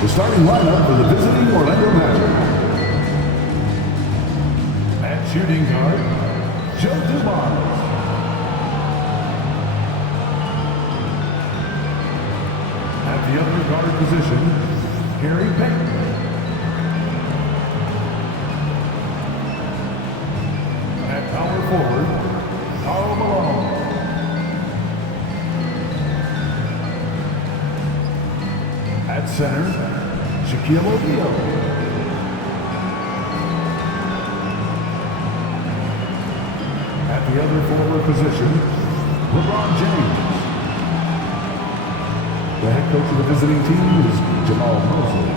The starting lineup for the visiting Orlando Magic. At shooting guard, Joe Dumars. At the other guard position, Gary Payton. At power forward, Karl Malone. At center, Shaquille O'Neal. At the other forward position, LeBron James. The head coach of the visiting team is Jamal Mosley.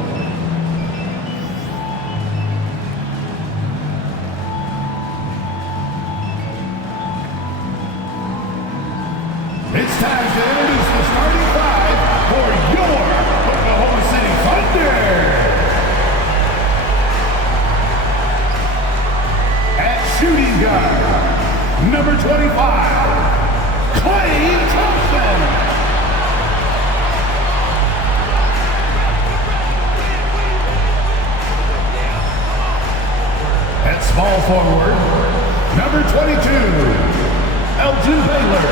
It's time to introduce the starting five for your Oklahoma City Thunder. At shooting guard, number 25, Klay Thompson. At small forward, number 22, Elgin Baylor.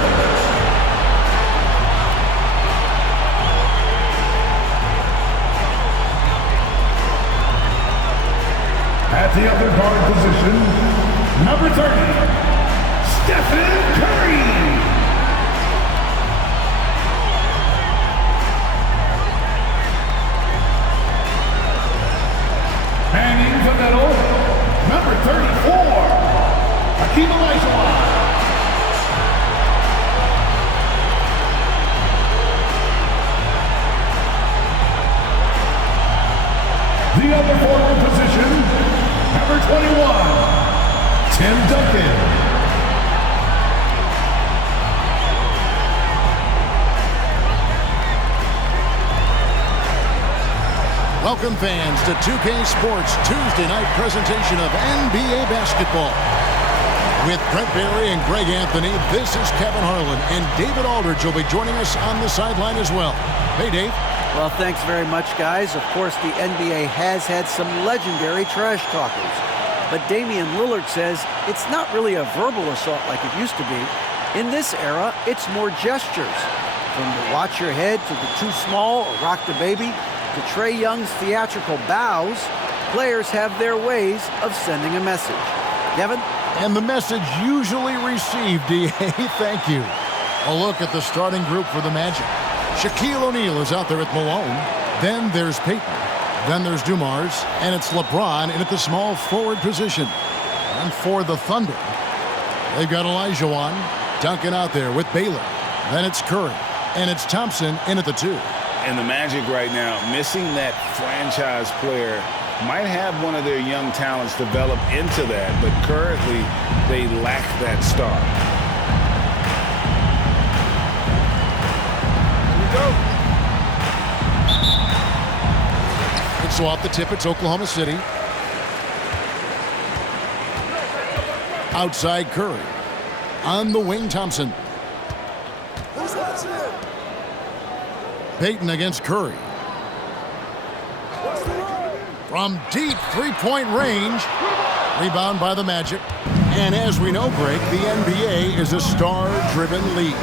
At the other guard position, number 30, Stephen Curry. Manning the middle, number 34, Hakeem Olajuwon. The other forward position, number 21, Tim Duncan. Welcome fans to 2K Sports Tuesday night presentation of NBA basketball. With Brent Barry and Greg Anthony, this is Kevin Harlan, and David Aldridge will be joining us on the sideline as well. Hey, Dave. Well, thanks very much, guys. Of course, the NBA has had some legendary trash talkers. But Damian Lillard says it's not really a verbal assault like it used to be. In this era, it's more gestures. From the watch your head to the too small or rock the baby to Trae Young's theatrical bows, players have their ways of sending a message. Kevin? And the message usually received, D.A. Thank you. A look at the starting group for the Magic. Shaquille O'Neal is out there at Malone. Then there's Payton. Then there's Dumars. And it's LeBron in at the small forward position. And for the Thunder, they've got Olajuwon. Duncan out there with Baylor. Then it's Curry. And it's Thompson in at the 2. And the Magic right now, missing that franchise player, might have one of their young talents develop into that, but currently they lack that star. And so off the tip, it's Oklahoma City. Outside Curry. On the wing, Thompson. Payton against Curry. From deep three-point range. Rebound by the Magic. And as we know, Greg, the NBA is a star-driven league.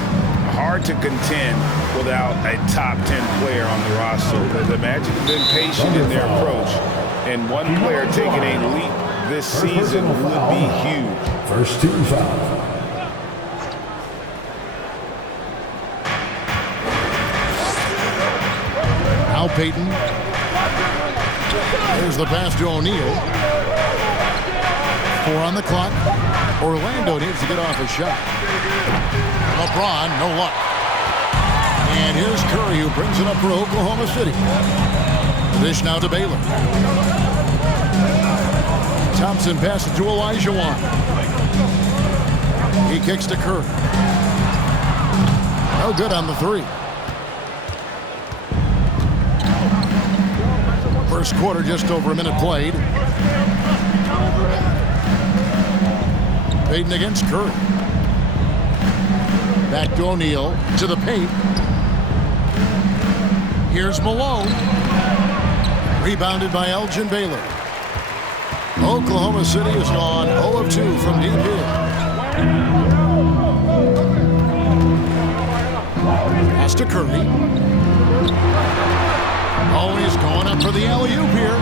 Hard to contend without a top 10 player on the roster. The Magic have been patient in their approach. And one player taking a leap this season would be huge. First team foul. Now Payton. There's the pass to O'Neal. 4 on the clock. Orlando needs to get off a shot. LeBron, no luck. And here's Curry, who brings it up for Oklahoma City. Dish now to Baylor. Thompson passes to Olajuwon. He kicks to Curry. No good on the 3. First quarter, just over a minute played. Payton against Curry. Back to O'Neal, to the paint. Here's Malone. Rebounded by Elgin Baylor. Oklahoma City has gone 0 of 2 from deep here. Pass to Curry. Oh, he's going up for the alley-oop here.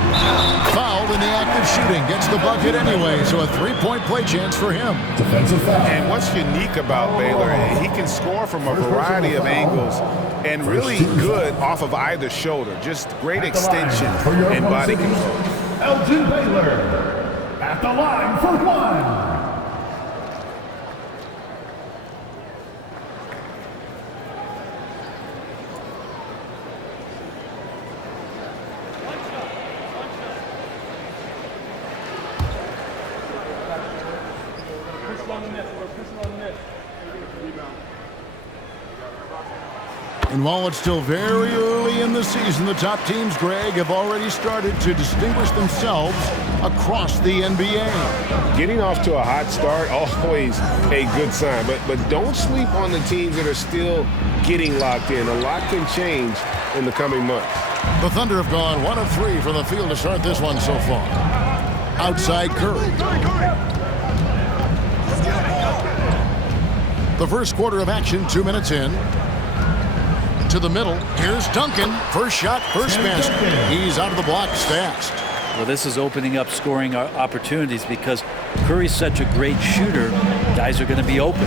Fouled in the act of shooting. Gets the bucket anyway, so a three-point play chance for him. Defensive foul. And what's unique about Baylor, he can score from a variety of angles and really good off of either shoulder. Just great extension and body control. Elgin Baylor at the line for one. And while it's still very early in the season, the top teams, Greg, have already started to distinguish themselves across the NBA. Getting off to a hot start, always a good sign. But don't sleep on the teams that are still getting locked in. A lot can change in the coming months. The Thunder have gone 1 of 3 from the field to start this one so far. Outside Curry. The first quarter of action, 2 minutes in. To the middle. Here's Duncan. First shot, first basket. He's out of the blocks fast. Well, this is opening up scoring opportunities because Curry's such a great shooter. Guys are going to be open.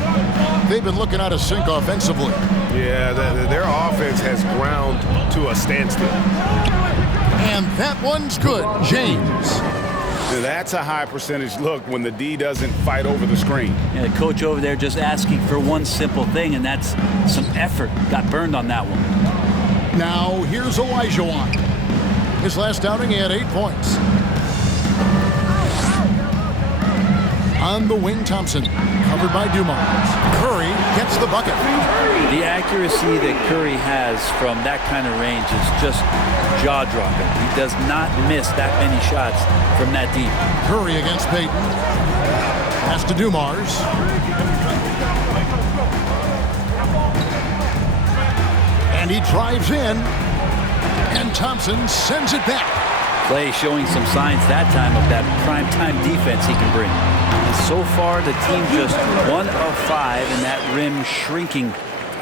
They've been looking out of sync offensively. Yeah, their offense has ground to a standstill. And that one's good. James. That's a high percentage look when the D doesn't fight over the screen. Yeah, the coach over there just asking for one simple thing, and that's some effort. Got burned on that one. Now here's Olajuwon. His last outing, he had 8 points. On the wing, Thompson, covered by Dumars. Curry gets the bucket. The accuracy that Curry has from that kind of range is just jaw-dropping. He does not miss that many shots from that deep. Curry against Payton. Pass to Dumars. And he drives in. And Thompson sends it back. Clay showing some signs that time of that prime-time defense he can bring. And so far, the team just 1 of 5 and that rim shrinking.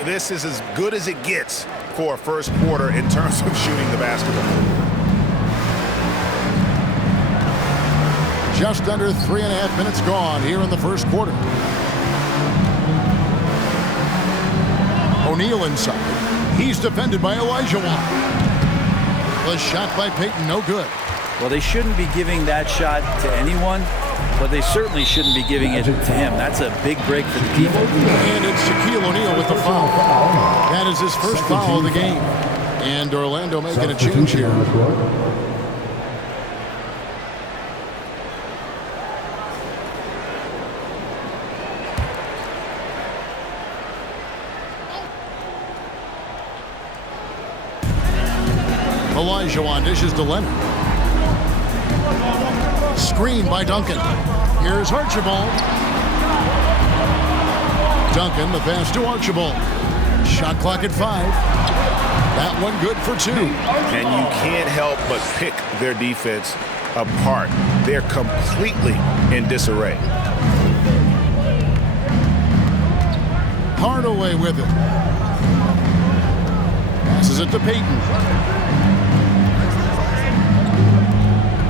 This is as good as it gets for a first quarter in terms of shooting the basketball. Just under 3.5 minutes gone here in the first quarter. O'Neal inside. He's defended by Olajuwon. The shot by Payton, no good. Well, they shouldn't be giving that shot to anyone, but they certainly shouldn't be giving it to him. That's a big break for the defense. And it's Shaquille O'Neal with the foul. That is his first foul of the game. And Orlando making a change here. Olajuwon dishes to Leonard. Screen by Duncan. Here's Archibald. Duncan, the pass to Archibald. Shot clock at 5. That one good for 2. And you can't help but pick their defense apart. They're completely in disarray. Hardaway with it. Passes it to Payton.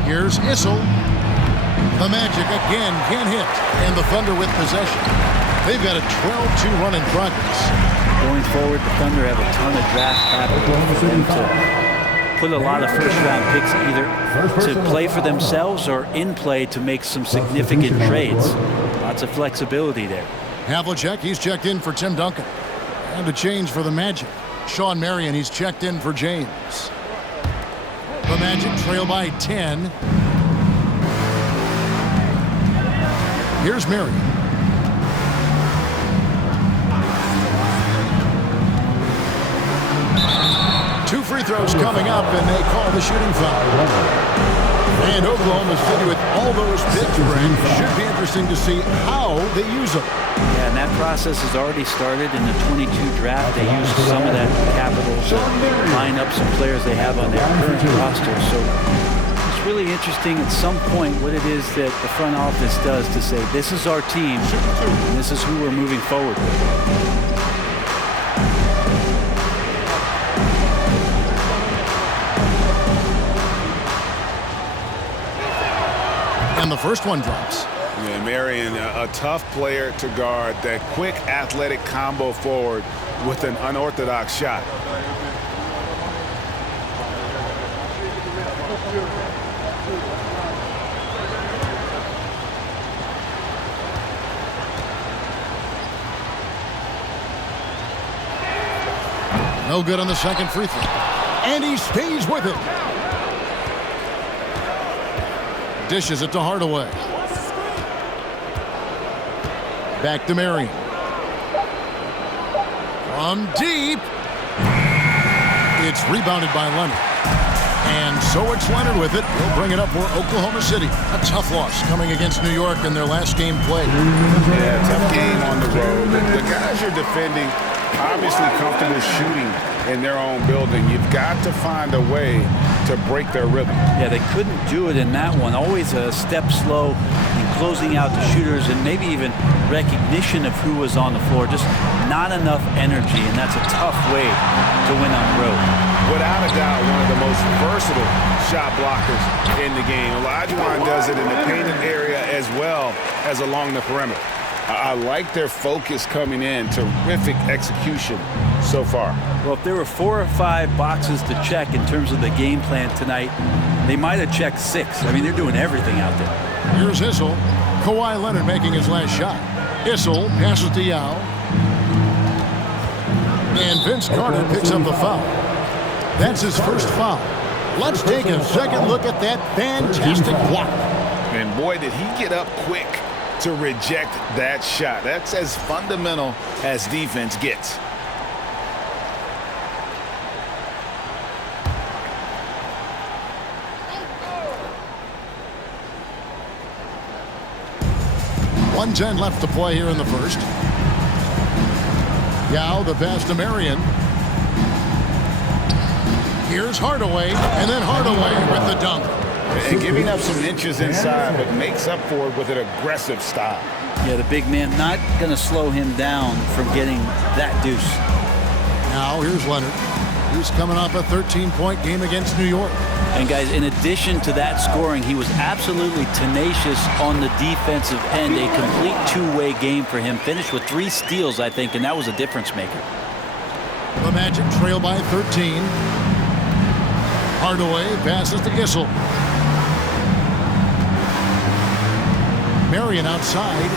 Here's Issel. The Magic again can't hit. And the Thunder with possession. They've got a 12-2 run in progress. Going forward, the Thunder have a ton of draft capital for them to put a lot of first-round picks either to play for themselves or in play to make some significant trades. Lots of flexibility there. Havlicek, he's checked in for Tim Duncan. And a change for the Magic. Sean Marion, he's checked in for James. The Magic trail by 10. Here's Marion. Two free throws coming up, and they call the shooting foul. And Oklahoma's fitted with all those picks, Brent. Should be interesting to see how they use them. Yeah, and that process has already started in the 22 draft. They used some of that capital to line up some players they have on their current roster. So it's really interesting at some point what it is that the front office does to say, this is our team, and this is who we're moving forward with. And the first one drops. Yeah, Marion, a tough player to guard. That quick athletic combo forward with an unorthodox shot. No good on the second free throw. And he stays with it. Dishes it to Hardaway. Back to Marion. From deep. It's rebounded by Leonard. And so it's Leonard with it. He'll bring it up for Oklahoma City. A tough loss coming against New York in their last game played. Yeah, tough game on the road. The guys you're defending obviously comfortable shooting in their own building. You've got to find a way to break their rhythm. Yeah, they couldn't do it in that one. Always a step slow in closing out the shooters and maybe even recognition of who was on the floor. Just not enough energy, and that's a tough way to win on the road. Without a doubt, one of the most versatile shot blockers in the game. Olajuwon does it in the painted area as well as along the perimeter. I like their focus coming in. Terrific execution so far. Well, if there were 4 or 5 boxes to check in terms of the game plan tonight, they might have checked 6. I mean, they're doing everything out there. Here's Issel. Kawhi Leonard making his last shot. Issel passes to Yao. And Vince Carter picks up the foul. That's his first foul. Let's take a second look at that fantastic block. And boy, did he get up quick to reject that shot. That's as fundamental as defense gets. .110 left to play here in the first. Yao, the pass to Marion. Here's Hardaway, and then Hardaway with the dunk. And giving up some inches inside, but makes up for it with an aggressive style. Yeah, the big man not going to slow him down from getting that deuce. Now here's Leonard. He's coming off a 13-point game against New York. And guys, in addition to that scoring, he was absolutely tenacious on the defensive end. A complete two-way game for him. Finished with 3 steals, I think, and that was a difference maker. The Magic trail by 13. Hardaway passes to Issel. Marion outside.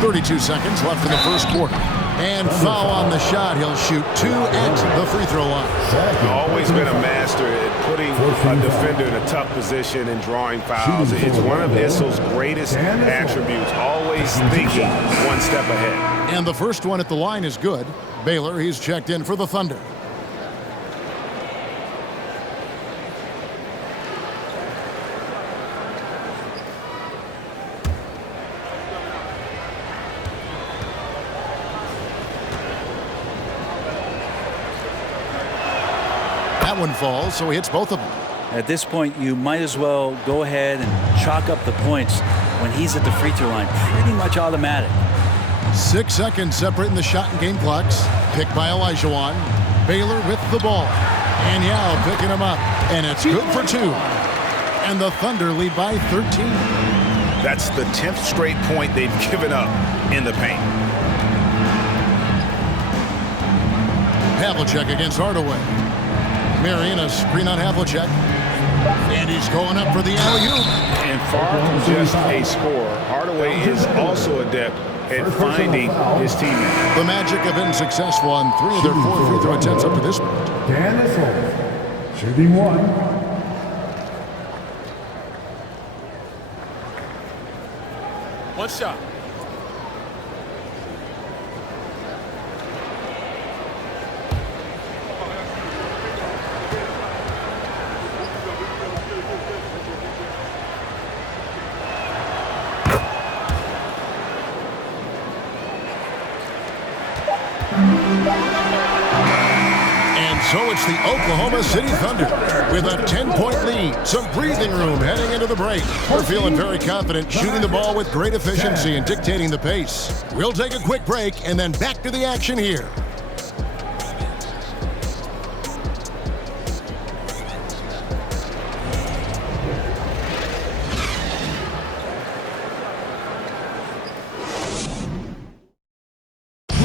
32 seconds left in the first quarter. And foul on the shot. He'll shoot 2 at the free throw line. Always been a master at putting a defender in a tough position and drawing fouls. It's one of Issel's greatest attributes, always thinking one step ahead. And the first one at the line is good. Baylor, he's checked in for the Thunder. That one falls, so he hits both of them. At this point, you might as well go ahead and chalk up the points when he's at the free throw line. Pretty much automatic. 6 seconds separating the shot and game clocks. Picked by Olajuwon. Baylor with the ball. And Yao picking him up. And it's good for 2. And the Thunder lead by 13. That's the 10th straight point they've given up in the paint. Havlicek against Hardaway. Marion, a screen on Havlicek. And he's going up for the alley-oop. And far from just a scorer, Hardaway is also adept at finding his teammate. The Magic have been successful on 3 of their 4 free throw attempts up to this point. Dan Issel, shooting 1. One shot. So it's the Oklahoma City Thunder with a 10-point lead. Some breathing room heading into the break. We're feeling very confident, shooting the ball with great efficiency and dictating the pace. We'll take a quick break and then back to the action here.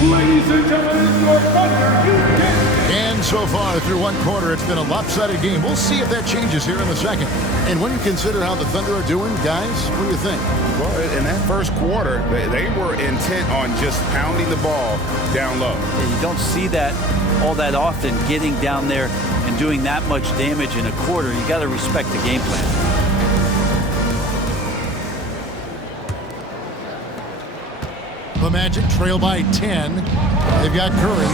Ladies and gentlemen, your Thunder Houston. And so far through one quarter, it's been a lopsided game. We'll see if that changes here in the second. And when you consider how the Thunder are doing, guys, what do you think? Well, in that first quarter, they were intent on just pounding the ball down low. Yeah, you don't see that all that often, getting down there and doing that much damage in a quarter. You got to respect the game plan. The Magic trail by 10. They've got Curry.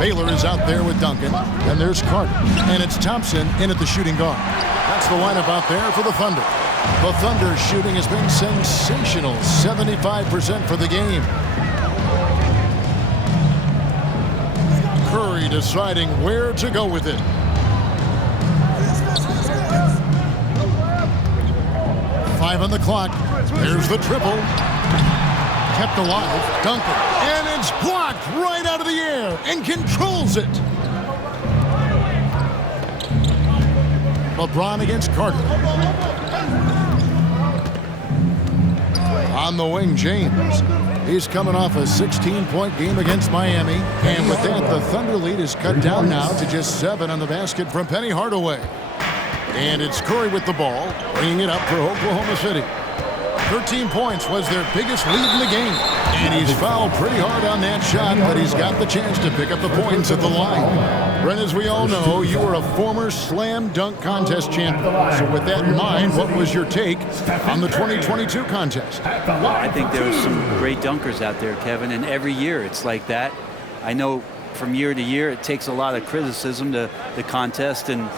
Baylor is out there with Duncan. And there's Carter. And it's Thompson in at the shooting guard. That's the lineup out there for the Thunder. The Thunder shooting has been sensational. 75% for the game. Curry deciding where to go with it. Five on the clock. There's the triple. Kept alive, Duncan, and it's blocked right out of the air and controls it. LeBron against Carter. On the wing, James. He's coming off a 16-point game against Miami, and with that, the Thunder lead is cut down now to just 7 on the basket from Penny Hardaway. And it's Curry with the ball, bringing it up for Oklahoma City. 13 points was their biggest lead in the game. And he's fouled pretty hard on that shot, but he's got the chance to pick up the points at the line. Brent, as we all know, you were a former slam dunk contest champion. So with that in mind, what was your take on the 2022 contest? Well, I think there are some great dunkers out there, Kevin, and every year it's like that. I know from year to year it takes a lot of criticism to the contest, and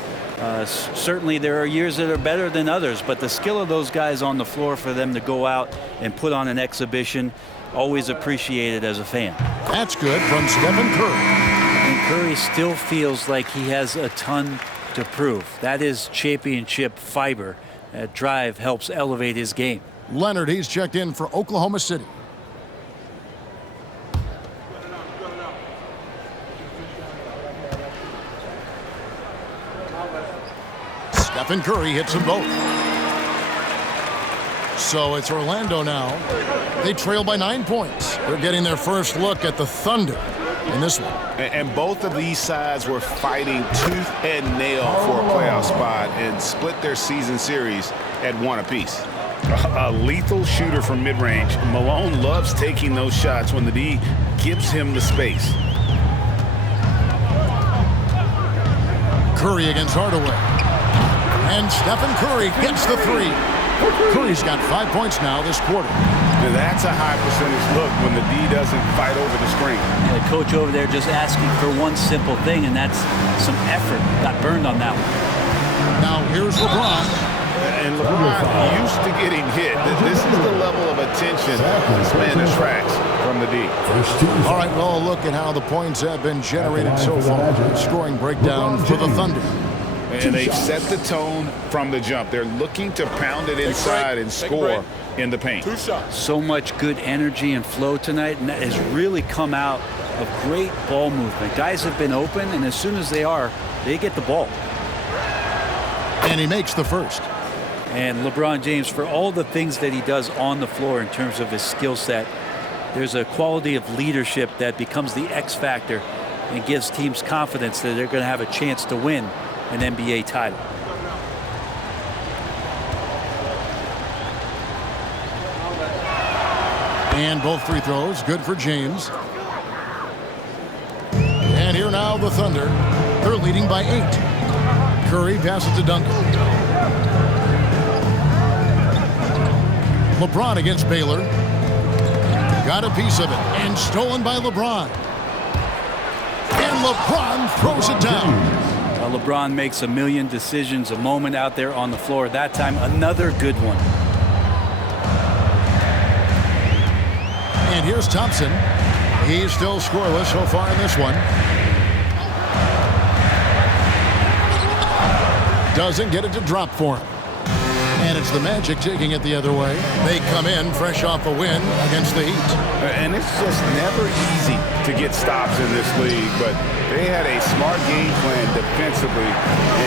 certainly there are years that are better than others, but the skill of those guys on the floor for them to go out and put on an exhibition, always appreciated as a fan. That's good from Stephen Curry. And Curry still feels like he has a ton to prove. That is championship fiber. That drive helps elevate his game. Leonard, he's checked in for Oklahoma City. Stephen Curry hits them both. So it's Orlando now. They trail by 9 points. They're getting their first look at the Thunder in this one. And both of these sides were fighting tooth and nail for a playoff spot and split their season series at 1 apiece. A lethal shooter from mid-range. Malone loves taking those shots when the D gives him the space. Curry against Hardaway. And Stephen Curry gets the three. Curry's got 5 points now this quarter. That's a high percentage look when the D doesn't fight over the screen. Yeah, the coach over there just asking for one simple thing, and that's some effort. Got burned on that one. Now here's LeBron. And LeBron used to getting hit. This is the level of attention this man attracts from the D. All right, well, look at how the points have been generated so far. Scoring breakdown for the Thunder. And they've set the tone from the jump. They're looking to pound it inside and score in the paint. 2 shots. So much good energy and flow tonight, and that has really come out of great ball movement. Guys have been open, and as soon as they are, they get the ball. And he makes the first. And LeBron James, for all the things that he does on the floor in terms of his skill set, there's a quality of leadership that becomes the X factor and gives teams confidence that they're going to have a chance to win an NBA title. And both free throws, good for James. And here now the Thunder. They're leading by 8. Curry passes to Duncan. LeBron against Baylor. Got a piece of it. And stolen by LeBron. And LeBron throws it down. Well, LeBron makes a million decisions a moment out there on the floor. That time, another good one. And here's Thompson. He's still scoreless so far in this one. Doesn't get it to drop for him. And it's the Magic taking it the other way. They come in fresh off a win against the Heat. And it's just never easy to get stops in this league, but they had a smart game plan defensively,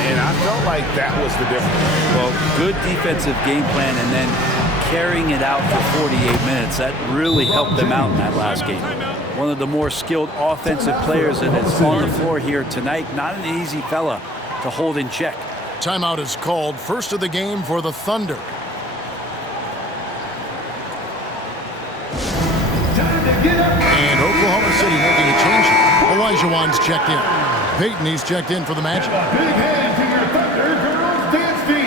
and I felt like that was the difference. Well, good defensive game plan and then carrying it out for 48 minutes. That really helped them out in that last game. One of the more skilled offensive players that is on the floor here tonight. Not an easy fella to hold in check. Timeout is called, first of the game for the Thunder. And Oklahoma City making a change. Olajuwon's checked in. Payton, he's checked in for the Magic. Big hand to your Thunder girls dance team.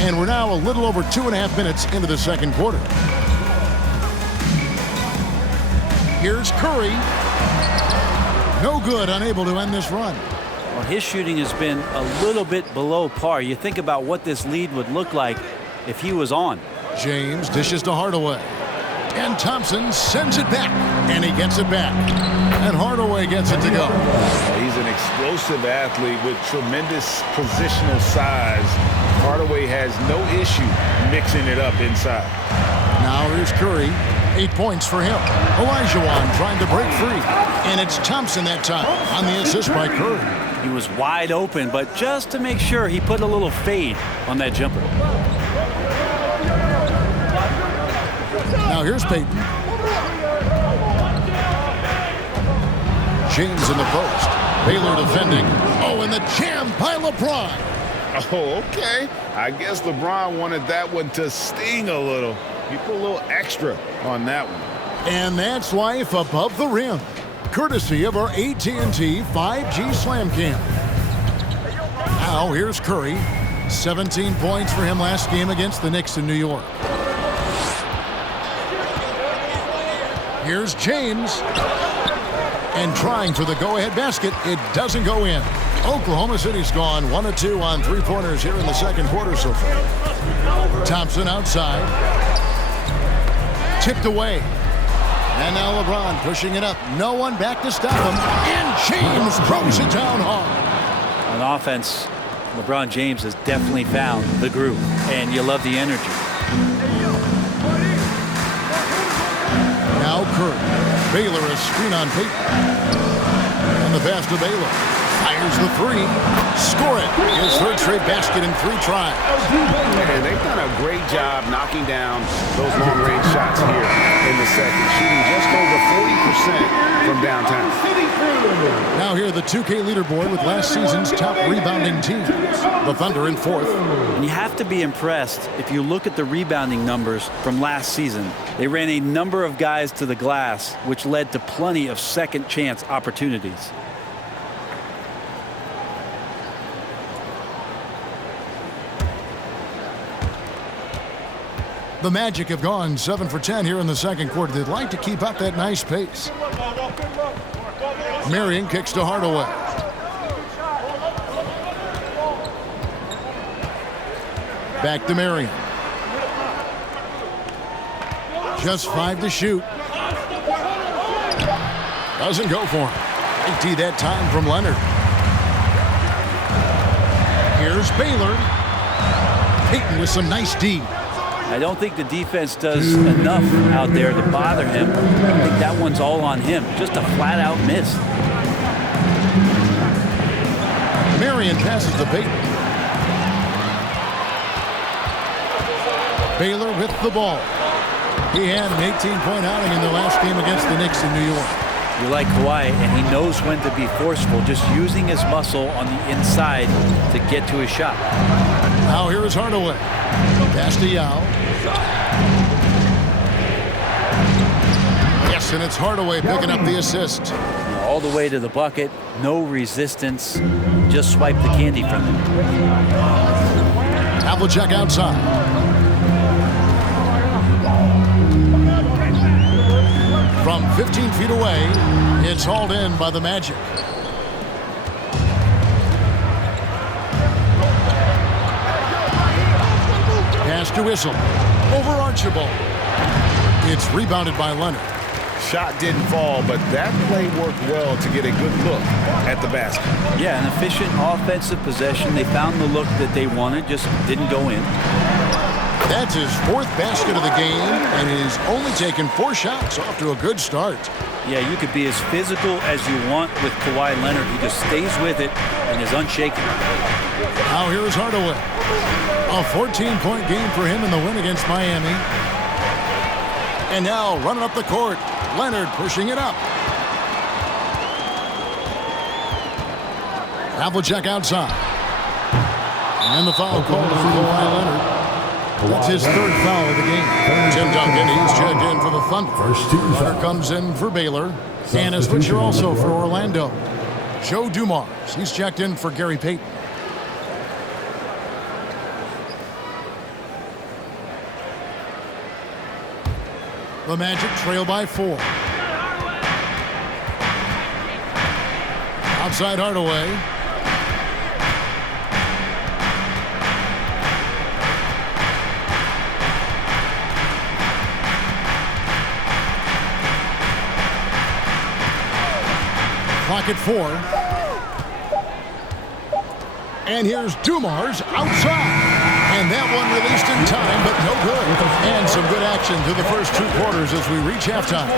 And we're now a little over 2.5 minutes into the second quarter. Here's Curry. No good, unable to end this run. Well, his shooting has been a little bit below par. You think about what this lead would look like if he was on. James dishes to Hardaway. And Thompson sends it back. And he gets it back. And Hardaway gets it to go. He's an explosive athlete with tremendous positional size. Hardaway has no issue mixing it up inside. Now here's Curry. 8 points for him. Olajuwon trying to break free. And it's Thompson that time on the assist by Curry. He was wide open, but just to make sure, he put a little fade on that jumper. Now here's Payton. James in the post. Baylor defending. Oh, and the jam by LeBron. Oh, okay. I guess LeBron wanted that one to sting a little. He put a little extra on that one. And that's life above the rim. Courtesy of our AT&T 5G Slam Cam. Now here's Curry. 17 points for him last game against the Knicks in New York. Here's James. And trying for the go-ahead basket. It doesn't go in. Oklahoma City's gone 1 of 2 on three-pointers here in the second quarter so far. Thompson outside. Tipped away. And now LeBron pushing it up. No one back to stop him. And James throws it down hard. On offense, LeBron James has definitely found the groove, and you love the energy. Now Curry. Baylor a screen on Payton. And the pass to Baylor. Fires the three. Score it. His third straight basket in 3 tries. And they've done a great job knocking down those long-range shots here in the second, shooting just over 40% from downtown. Now here the 2K leaderboard with last season's top rebounding teams. The Thunder in 4th. And you have to be impressed if you look at the rebounding numbers from last season. They ran a number of guys to the glass, which led to plenty of second chance opportunities. The Magic have gone 7 for 10 here in the second quarter. They'd like to keep up that nice pace. Marion kicks to Hardaway. Back to Marion. Just 5 to shoot. Doesn't go for him. 80 that time from Leonard. Here's Baylor. Payton with some nice D. I don't think the defense does enough out there to bother him. I think that one's all on him. Just a flat-out miss. Marion passes to Payton. Baylor with the ball. He had an 18-point outing in their last game against the Knicks in New York. You like Kawhi, and he knows when to be forceful, just using his muscle on the inside to get to his shot. Now here is Hardaway. Pass to Yao. Yes, and it's Hardaway picking up the assist. All the way to the bucket, no resistance, just swipe the candy from him. Havlicek outside. From 15 feet away, It's hauled in by the Magic. Pass to Whistle. Over Archibald. It's rebounded by Leonard. Shot didn't fall, but that play worked well to get a good look at the basket. Yeah, an efficient offensive possession. They found the look that they wanted, just didn't go in. That's his 4th basket of the game, and he's only taken 4 shots. Off to a good start. Yeah, you could be as physical as you want with Kawhi Leonard. He just stays with it and is unshaken. Now here's Hardaway. A 14-point game for him in the win against Miami. And now running up the court, Leonard pushing it up. Havlicek outside. And the foul called on Kawhi Leonard. That's his 3rd foul of the game. Tim Duncan, he's checked in for the Thunder. Leonard comes in for Baylor. And a switcher also for Orlando. Joe Dumars, he's checked in for Gary Payton. The Magic trail by 4. Outside Hardaway. Clock at 4. And here's Dumars outside. And that one released in time, but no good. And some good action through the first 2 quarters as we reach halftime.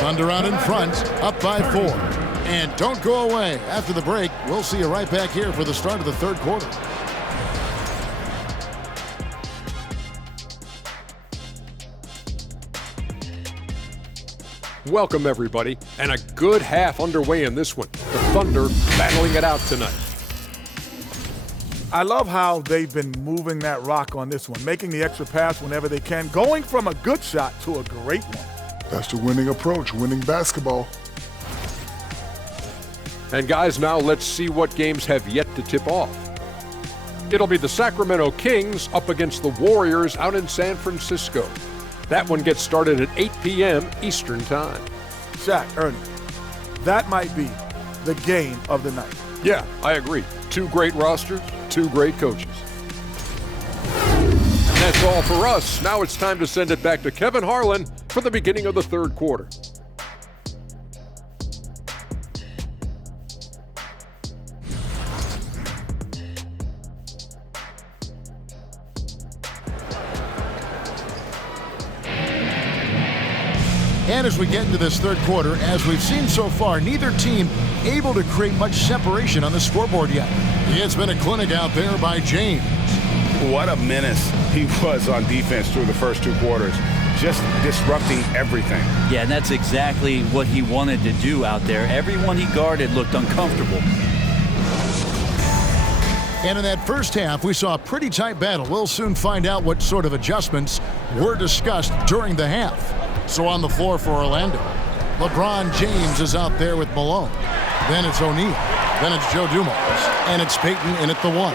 Thunder out in front, up by 4. And don't go away. After the break, we'll see you right back here for the start of the 3rd quarter. Welcome, everybody, and a good half underway in this one. The Thunder battling it out tonight. I love how they've been moving that rock on this one, making the extra pass whenever they can, going from a good shot to a great one. That's the winning approach, winning basketball. And guys, now let's see what games have yet to tip off. It'll be the Sacramento Kings up against the Warriors out in San Francisco. That one gets started at 8 p.m. Eastern Time. Shaq, Ernie, that might be the game of the night. Yeah, I agree. 2 great rosters, 2 great coaches. And that's all for us. Now it's time to send it back to Kevin Harlan for the beginning of the 3rd quarter. And as we get into this 3rd quarter, as we've seen so far, neither team able to create much separation on the scoreboard yet. It's been a clinic out there by James. What a menace he was on defense through the first 2 quarters, just disrupting everything. Yeah, and that's exactly what he wanted to do out there. Everyone he guarded looked uncomfortable. And in that first half, we saw a pretty tight battle. We'll soon find out what sort of adjustments were discussed during the half. So on the floor for Orlando, LeBron James is out there with Malone. Then it's O'Neal. Then it's Joe Dumars. And it's Payton in at the 1.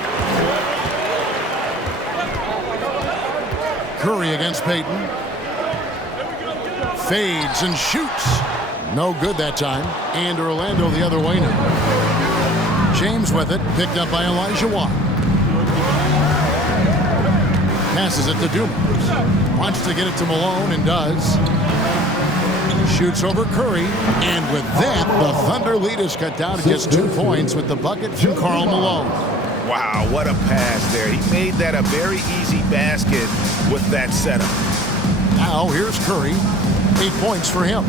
Curry against Payton. Fades and shoots. No good that time. And Orlando the other way now. James with it, picked up by Elijah Watt. Passes it to Dumars. Wants to get it to Malone and does. Shoots over Curry. And with that, the Thunder lead is cut down to just 2 points with the bucket from Karl Malone. Wow, what a pass there. He made that a very easy basket with that setup. Now here's Curry. 8 points for him.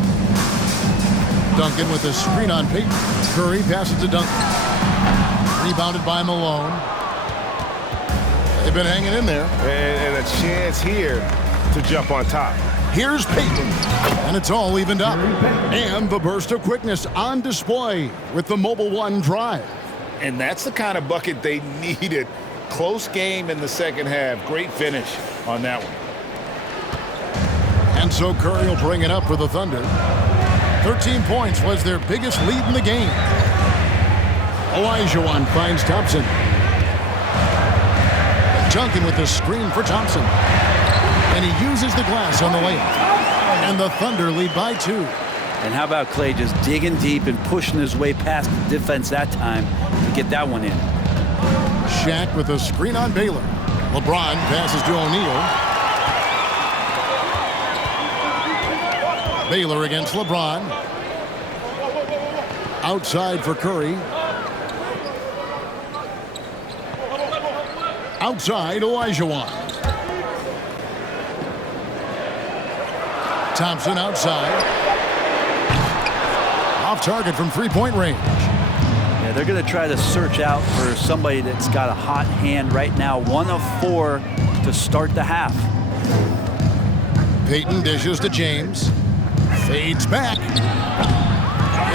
Duncan with a screen on Payton. Curry passes to Duncan. Rebounded by Malone. They've been hanging in there. And a chance here to jump on top. Here's Payton. And it's all evened up. And the burst of quickness on display with the Mobile One drive. And that's the kind of bucket they needed. Close game in the second half. Great finish on that one. And so Curry will bring it up for the Thunder. 13 points was their biggest lead in the game. Olajuwon finds Thompson. Duncan with the screen for Thompson. And he uses the glass on the layup. And the Thunder lead by 2. And how about Clay just digging deep and pushing his way past the defense that time to get that one in. Shaq with a screen on Baylor. LeBron passes to O'Neal. Baylor against LeBron. Outside for Curry. Outside, Olajuwon. Thompson outside. Off target from three-point range. Yeah, they're going to try to search out for somebody that's got a hot hand right now. 1 of 4 to start the half. Payton dishes to James. Fades back.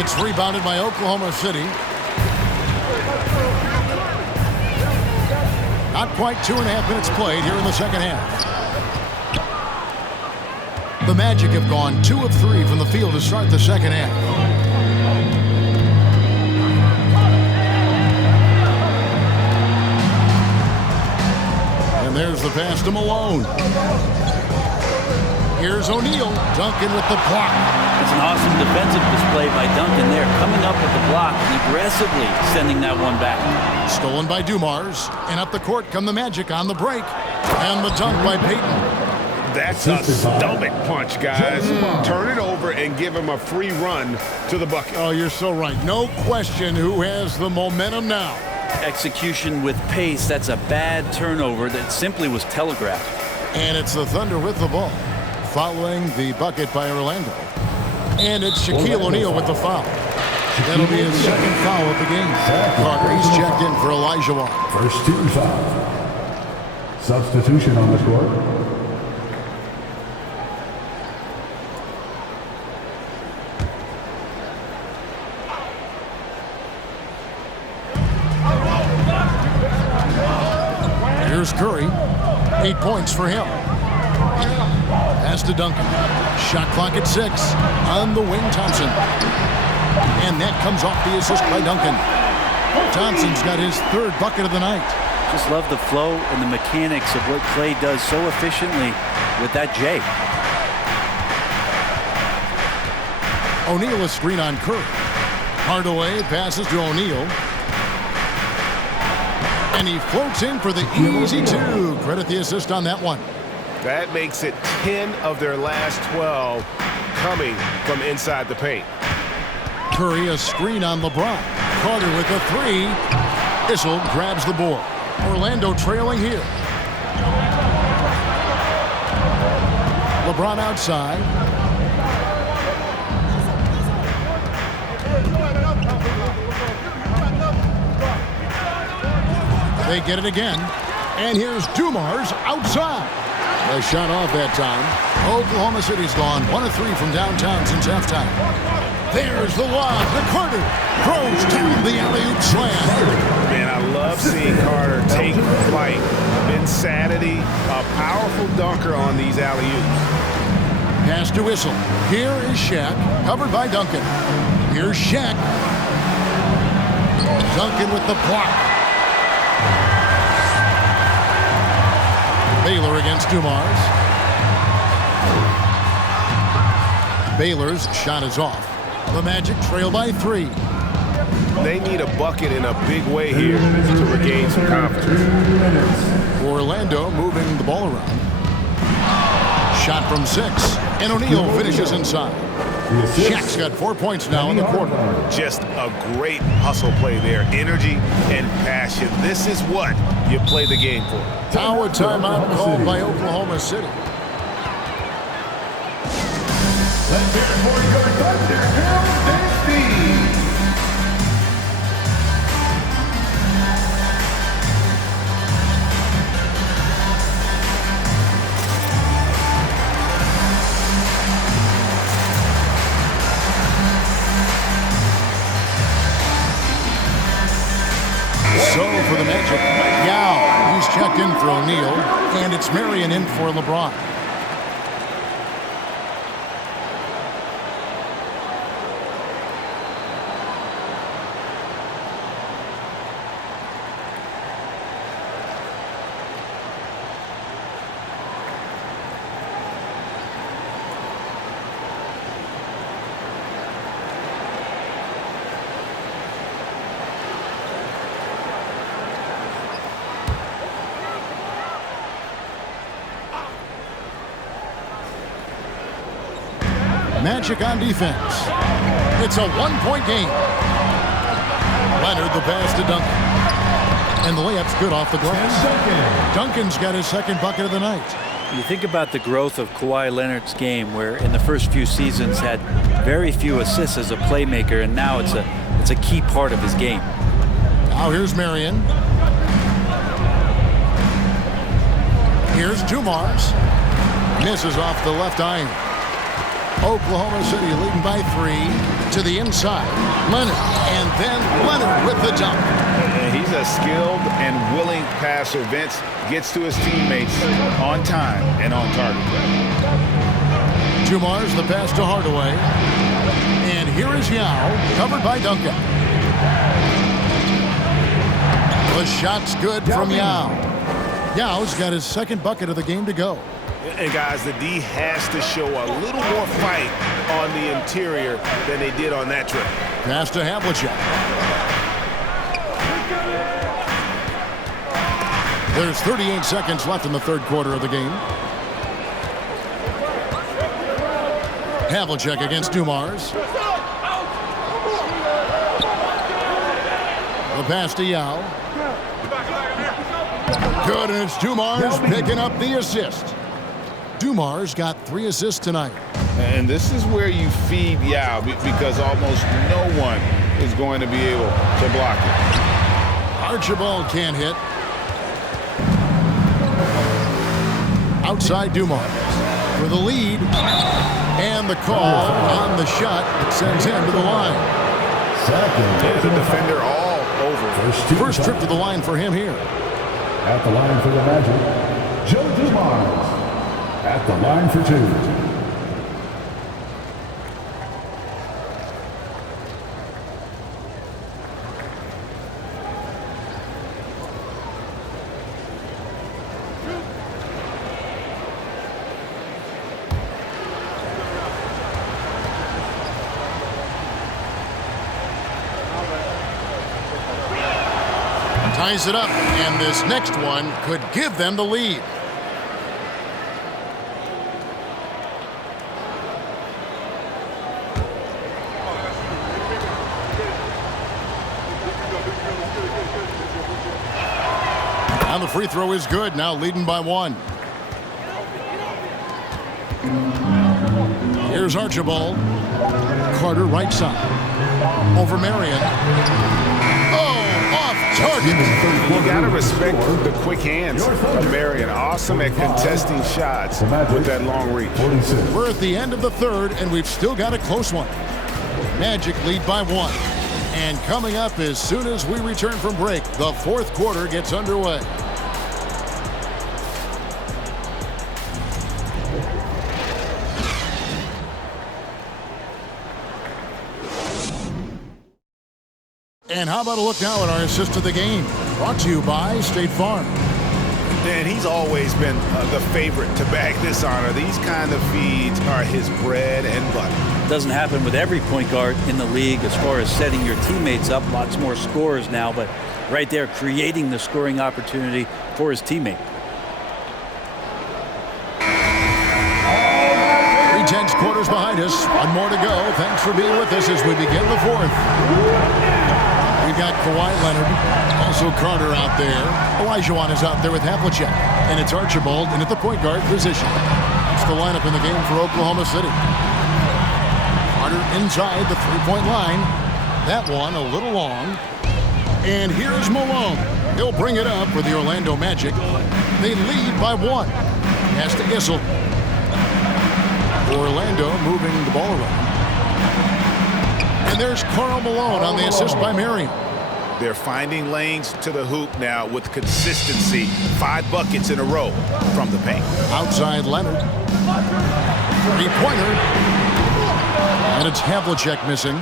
It's rebounded by Oklahoma City. Not quite 2.5 minutes played here in the second half. The Magic have gone 2 of 3 from the field to start the second half. And there's the pass to Malone. Here's O'Neal. Duncan with the block. It's an awesome defensive display by Duncan there, coming up with the block and aggressively sending that one back. Stolen by Dumars. And up the court come the Magic on the break. And the dunk by Payton. That's a stomach punch, guys. Turn it over and give him a free run to the bucket. Oh, you're so right. No question who has the momentum now. Execution with pace. That's a bad turnover that simply was telegraphed. And it's the Thunder with the ball, following the bucket by Orlando. And it's Shaquille O'Neal with the foul. That'll be his second foul of the game. Carter, he's checked in for Olajuwon. First team foul. Substitution on the court. Here's Curry. 8 points for him. Pass to Duncan. Shot clock at 6. On the wing, Thompson. And that comes off the assist by Duncan. Thompson's got his 3rd bucket of the night. Just love the flow and the mechanics of what Clay does so efficiently with that J. O'Neal a screen on Curry. Hardaway passes to O'Neal. And he floats in for the easy 2. Credit the assist on that one. That makes it 10 of their last 12 coming from inside the paint. Curry a screen on LeBron. Carter with a 3. Issel grabs the board. Orlando trailing here. LeBron outside. They get it again. And here's Dumars outside. A shot off that time. Oklahoma City's gone 1 of 3 from downtown since halftime. There's the lob to Carter. Throws down the alley-oop slam. Man, I love seeing Carter take flight. Insanity, a powerful dunker on these alley-oops. Pass to Issel. Here is Shaq, covered by Duncan. Here's Shaq. Duncan with the block. Baylor against Dumars. Baylor's shot is off. The Magic trail by 3. They need a bucket in a big way here to regain some confidence. Orlando moving the ball around. Shot from 6. And O'Neal finishes inside. Shaq's got 4 points now in the quarter. Just a great hustle play there. Energy and passion. This is what you play the game for. Now a timeout called by Oklahoma City. Let's hear it for your Thunder, Harold Steve. So for the Magic, Mike Yao. He's checked in for O'Neal, and it's Marion in for LeBron. Magic on defense. It's a one-point game. Leonard the pass to Duncan. And the layup's good off the glass. Duncan's got his second bucket of the night. You think about the growth of Kawhi Leonard's game, where in the first few seasons had very few assists as a playmaker, and now it's a key part of his game. Now here's Marion. Here's Dumars. Misses off the left iron. Oklahoma City leading by 3 to the inside. Leonard, and then Leonard with the dunk. He's a skilled and willing passer. Vince gets to his teammates on time and on target. Dumars the pass to Hardaway. And here is Yao, covered by Duncan. The shot's good from Yao. Yao's got his second bucket of the game to go. And guys, the D has to show a little more fight on the interior than they did on that trip. Pass to Havlicek. There's 38 seconds left in the third quarter of the game. Havlicek against Dumars. The pass to Yao. Good, and it's Dumars picking up the assist. Dumars got 3 assists tonight. And this is where you feed Yao because almost no one is going to be able to block it. Archibald can't hit. Outside Dumars for the lead. And the call on the shot that sends him to the line. There's a defender all over. First trip to the line for him here. At the line for the Magic, Joe Dumars. At the line for 2. Ties it up, and this next one could give them the lead. And the free throw is good, now leading by 1. Here's Archibald. Carter right side. Over Marion. Target. You got to respect the quick hands of Marion. Awesome at contesting shots with that long reach. We're at the end of the third, and we've still got a close one. Magic lead by 1. And coming up as soon as we return from break, the fourth quarter gets underway. And how about a look now at our assist of the game? Brought to you by State Farm. And he's always been the favorite to bag this honor. These kind of feeds are his bread and butter. Doesn't happen with every point guard in the league as far as setting your teammates up. Lots more scorers now, but right there creating the scoring opportunity for his teammate. 3 quarters behind us. 1 more to go. Thanks for being with us as we begin the fourth. We've got Kawhi Leonard, also Carter out there. Olajuwon is out there with Havlicek. And it's Archibald in at the point guard position. That's the lineup in the game for Oklahoma City. Carter inside the three-point line. That one a little long. And here's Malone. He'll bring it up for the Orlando Magic. They lead by 1. Pass to Issel. Orlando moving the ball around. And there's Karl Malone on the assist by Marion. They're finding lanes to the hoop now with consistency. 5 buckets in a row from the paint. Outside Leonard. 3-pointer. And it's Havlicek missing.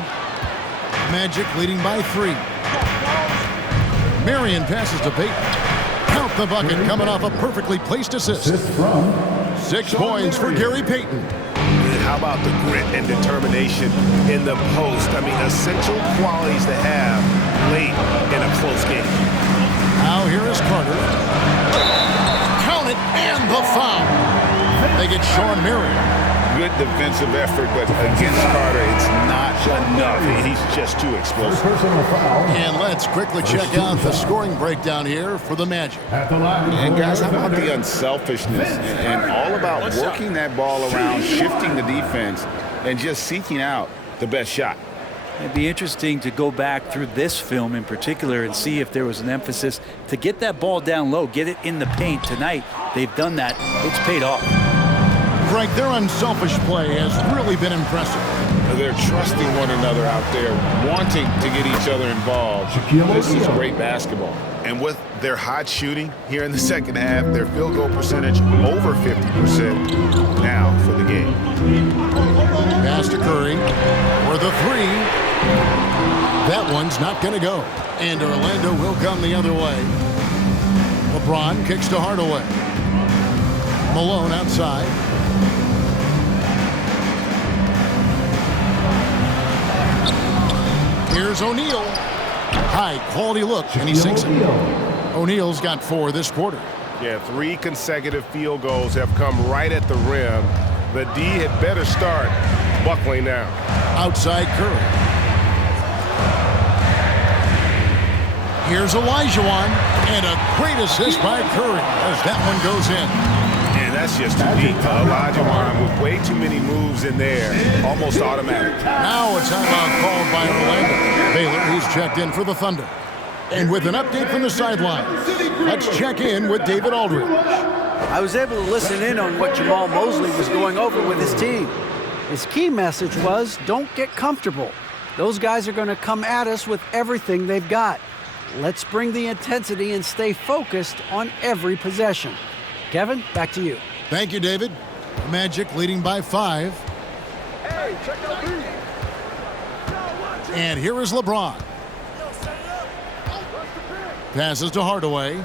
Magic leading by 3. Marion passes to Payton. Count the bucket coming off a perfectly placed assist. 6 points for Gary Payton. How about the grit and determination in the post? I mean, essential qualities to have late in a close game. Now here is Carter. Count it, and the foul. They get Sean Marion. good defensive effort, but against Carter, it's not enough. He's just too explosive. And let's quickly check out the scoring breakdown here for the Magic. And guys, how about the unselfishness and all about working that ball around, shifting the defense, and just seeking out the best shot. It'd be interesting to go back through this film in particular and see if there was an emphasis to get that ball down low, get it in the paint. Tonight, they've done that. It's paid off. Frank, their unselfish play has really been impressive. They're trusting one another out there, wanting to get each other involved. This is great basketball. And with their hot shooting here in the second half, their field goal percentage over 50% now for the game. Pass to Curry for the three. That one's not going to go. And Orlando will come the other way. LeBron kicks to Hardaway. Malone outside. Here's O'Neal. High quality look, and he sinks it. O'Neal's got 4 this quarter. Yeah, 3 consecutive field goals have come right at the rim. The D had better start buckling now. Outside Curry. Here's Olajuwon, and a great assist by Curry as that one goes in. And that's just too deep. Olajuwon with way too many moves in there, almost automatic. Now a timeout called by Orlando. Baylor, he's checked in for the Thunder. And with an update from the sidelines, let's check in with David Aldridge. I was able to listen in on what Jamal Mosley was going over with his team. His key message was, don't get comfortable. Those guys are going to come at us with everything they've got. Let's bring the intensity and stay focused on every possession. Kevin, back to you. Thank you, David. Magic leading by 5. Hey, check out B. And here is LeBron. Passes to Hardaway.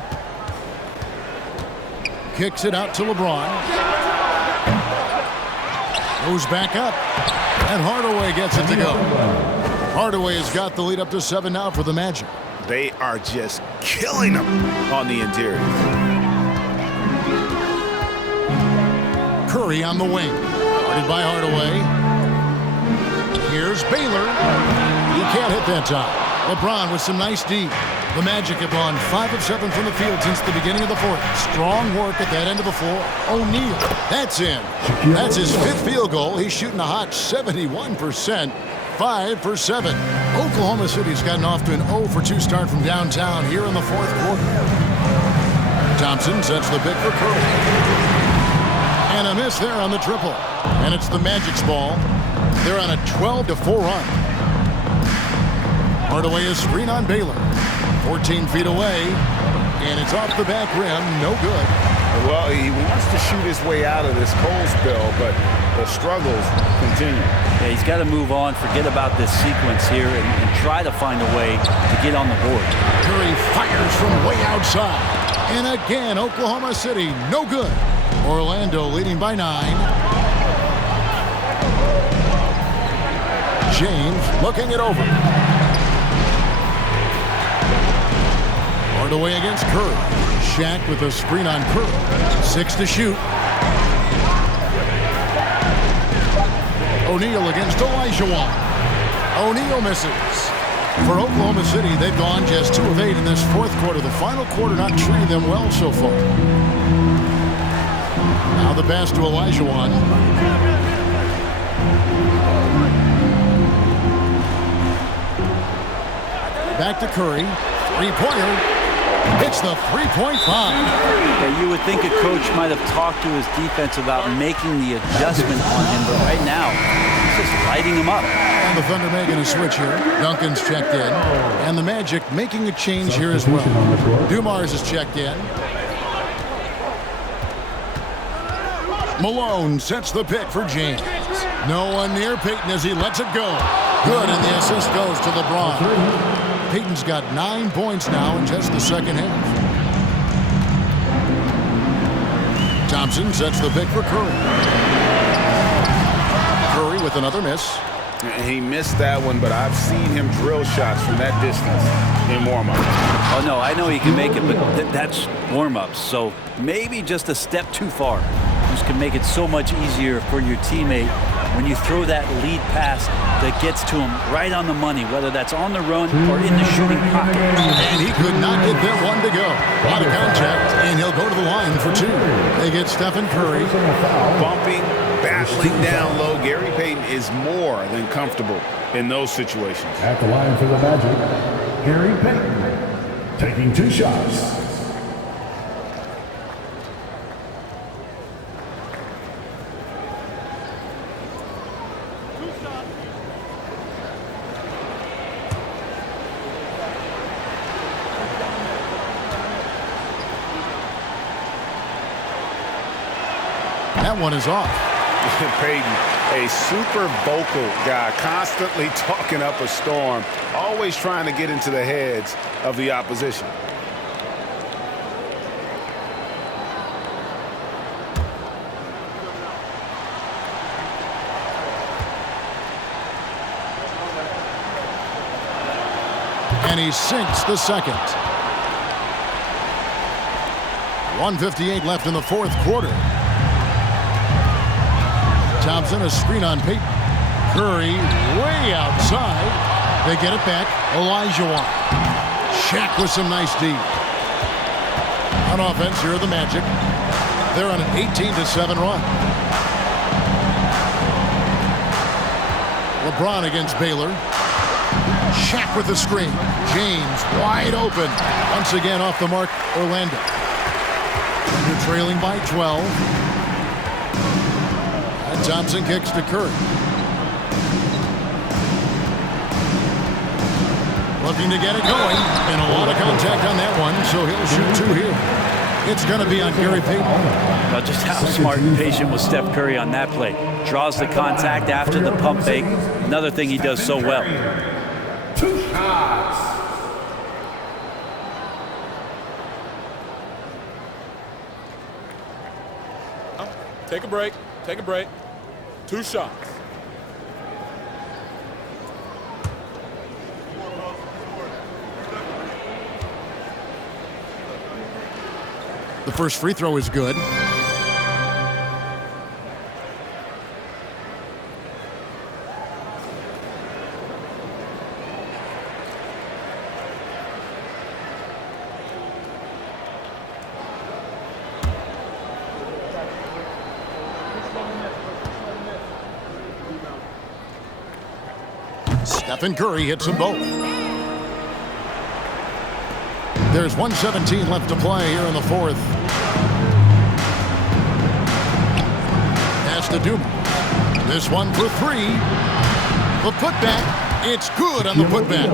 Kicks it out to LeBron. Goes back up. And Hardaway gets it to go. Hardaway has got the lead up to 7 now for the Magic. They are just killing them on the interior. Curry on the wing. Guarded by Hardaway. Here's Baylor. He can't hit that time. LeBron with some nice D. The Magic have gone 5 of 7 from the field since the beginning of the fourth. Strong work at that end of the floor. O'Neal, that's in. That's his 5th field goal. He's shooting a hot 71%. 5 for 7. Oklahoma City's gotten off to an 0 for 2 start from downtown here in the 4th quarter. Thompson sets the pick for Curry. And a miss there on the triple. And it's the Magic's ball. They're on a 12-4 run. Hardaway is screen on Baylor. 14 feet away. And it's off the back rim. No good. Well, he wants to shoot his way out of this cold spell, but the struggles continue. Yeah, he's got to move on, forget about this sequence here, and try to find a way to get on the board. Curry fires from way outside. And again, Oklahoma City, no good. Orlando leading by 9. James looking it over. Hardaway against Curry. Shaq with a screen on Curry. 6 to shoot. O'Neal against Olajuwon. O'Neal misses. For Oklahoma City, they've gone just 2 of 8 in this 4th quarter. The final quarter not treating them well so far. Now the pass to Olajuwon. Back to Curry. 3-pointer. It's the 3-point bomb. Yeah, you would think a coach might have talked to his defense about making the adjustment on him, but right now, he's just lighting him up. And the Thunder making a switch here. Duncan's checked in. And the Magic making a change here as well. Dumars is checked in. Malone sets the pick for James. No one near Payton as he lets it go. Good, and the assist goes to LeBron. Payton's got 9 points now in just the second half. Thompson sets the pick for Curry. Curry with another miss. He missed that one, but I've seen him drill shots from that distance in warm-up. Oh, no, I know he can make it, but that's warm-ups, so maybe just a step too far. times can make it so much easier for your teammate when you throw that lead pass that gets to him right on the money, whether that's on the run or in the shooting pocket. And he could not get that one to go. A lot of contact, and he'll go to the line for 2. They get Stephen Curry. Bumping, battling down low. Gary Payton is more than comfortable in those situations. At the line for the Magic, Gary Payton taking 2 shots. That one is off. Payton, a super vocal guy, constantly talking up a storm, always trying to get into the heads of the opposition. And he sinks the second. 1:58 left in the 4th quarter. Thompson, a screen on Payton. Curry way outside. They get it back. Olajuwon. Shaq with some nice D. On offense, here are the Magic. They're on an 18-7 run. LeBron against Baylor. Shaq with the screen. James wide open. Once again off the mark, Orlando. They're trailing by 12. And Thompson kicks to Curry. Looking to get it going. And a lot of contact on that one, so he'll shoot 2 here. It's going to be on Gary Payton. Now just how smart and patient was Steph Curry on that play. Draws the contact after the pump fake. Another thing he does so well. 2 shots. Take a break. Take a break. 2 shots. The first free throw is good. Stephen Curry hits them both. There's 1:17 left to play here in the 4th. Pass to Dumas. This one for 3. The putback. It's good on the putback.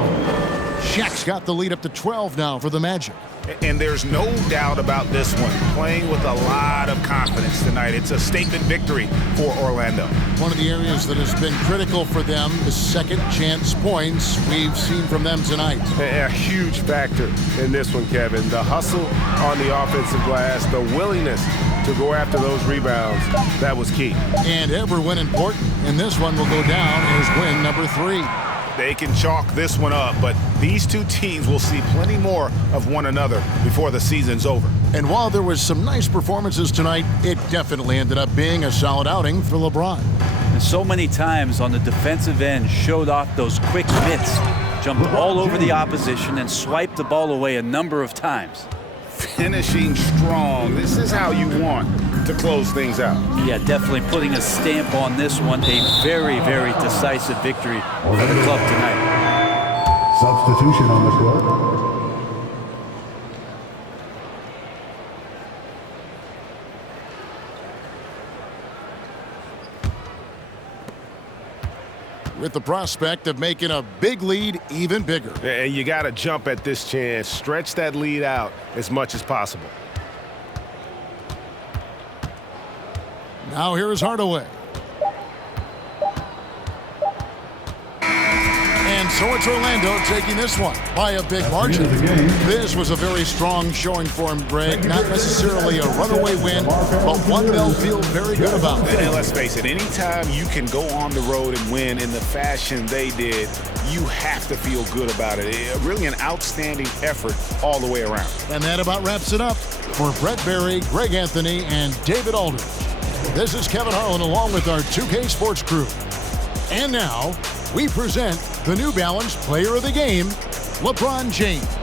Shaq's got the lead up to 12 now for the Magic. And there's no doubt about this one. Playing with a lot of confidence tonight. It's a statement victory for Orlando. One of the areas that has been critical for them is second chance points we've seen from them tonight. A huge factor in this one, Kevin. The hustle on the offensive glass, the willingness to go after those rebounds, that was key. And every win important, and this one will go down as win number 3. They can chalk this one up, but these 2 teams will see plenty more of one another before the season's over. And while there was some nice performances tonight, it definitely ended up being a solid outing for LeBron. And so many times on the defensive end showed off those quick mitts, jumped all over the opposition and swiped the ball away a number of times. Finishing strong. This is how you want to close things out. Yeah, definitely putting a stamp on this one. A very, very decisive victory for the club tonight. Substitution on the court. With the prospect of making a big lead even bigger. And you got to jump at this chance. Stretch that lead out as much as possible. Now here's Hardaway. And so it's Orlando taking this one by a big margin. This was a very strong showing for him, Greg. Not necessarily a runaway win, but one they'll feel very good about. And let's face it, anytime you can go on the road and win in the fashion they did, you have to feel good about it. Really an outstanding effort all the way around. And that about wraps it up for Brett Berry, Greg Anthony, and David Aldridge. This is Kevin Harlan along with our 2K Sports crew. And now, we present the New Balance Player of the Game, LeBron James.